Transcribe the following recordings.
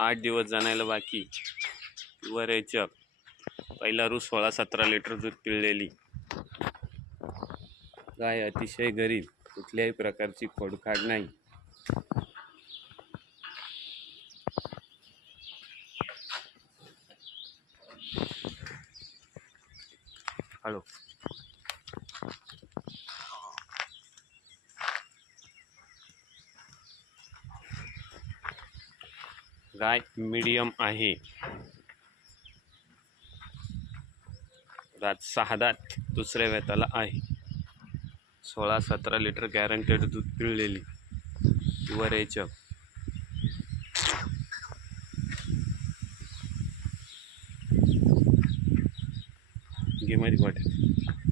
आठ दिवस जाणायला बाकी. वर यायचं पहिला रू सोळा सतरा लिटर दूध पिळलेली. गाय अतिशय गरीब. कुठल्याही प्रकारची खोडखाड नाही. हॅलो. गाय मीडियम आहे. रात सहा दात दुसऱ्या वेताला आहे. सोळा सतरा लिटर गॅरंटेड दूध पिळलेली. वर यायचं गेमध्ये वाटेल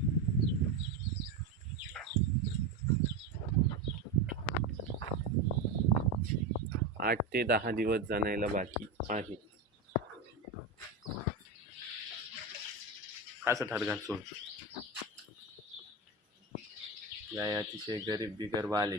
आठ ते दहा दिवस जाणायला बाकी आहे. खास ठार घालून गाय अतिशय गरीब बिगर बाले